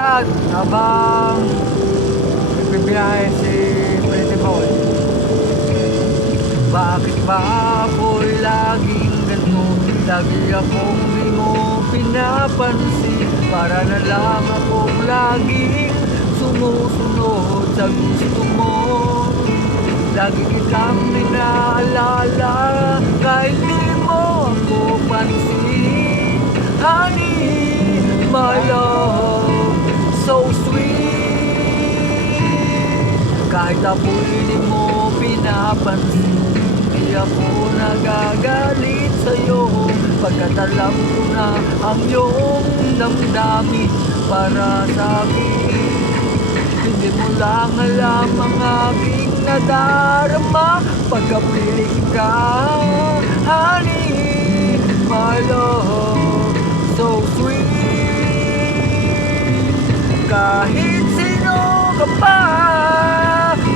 At habang nagbibiyahe si Pretty Boy, bakit ba ako'y laging ganun? Lagi akong di mo pinapansin. Para na lang akong laging sumusunod sa gusto mo. Lagi kitang inaalala kahit di mo ako pansin. Honey, my love, so sweet. Kahit ako'y di mo pinapansin, di ako nagagalit sa'yo. Pagkat alam ko na ang iyong damdamin para sa akin. Hindi mo lang alam ang aking nadarama pagkapiling ka. Honey, my love, so sweet. Kahit sino ka pa,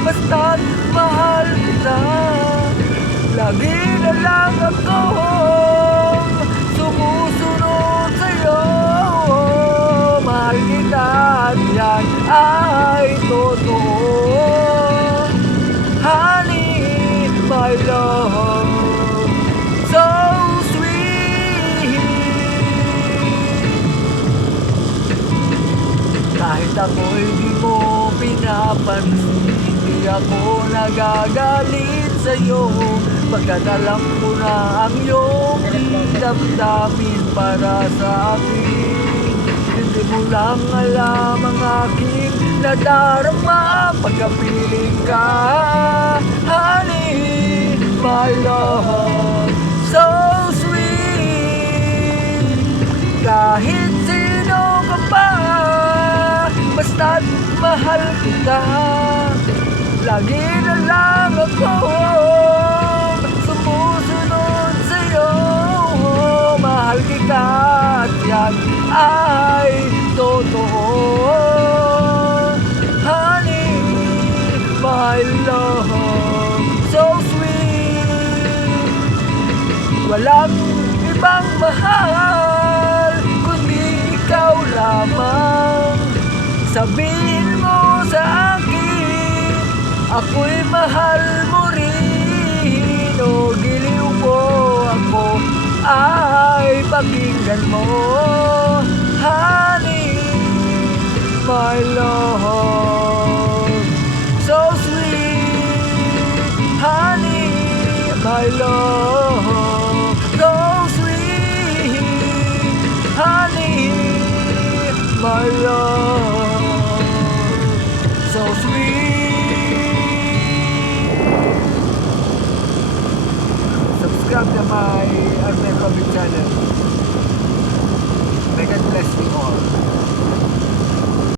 basta't mahal kita. Lagi na lang akong sumusunod sa'yo. Mahal kita at yan ay totoo. Honey, my love, so sweet. Kahit ako'y di mo pinapansin, di ako nagagalit sa'yo. Pagkat alam ko na ang iyong damdamin para sa akin. Hindi mo lang alam ang aking nadarama pagkapiling ka. Honey, my love, so sweet. Kahit sino ka pa, basta't mahal kita. Lagi na lang akong sumusunod sa'yo. Mahal kita at yan ay totoo. Honey, my love, so sweet. Walang ibang mahal kundi ikaw lamang. Sabihin mo sa akin, ako'y mahal mo rin. O giliw mo ako, ay pakinggan mo. Honey, my love, so sweet. Honey, my love, so sweet. Honey, my love, so sweet. Subscribe to my Arnel Public channel.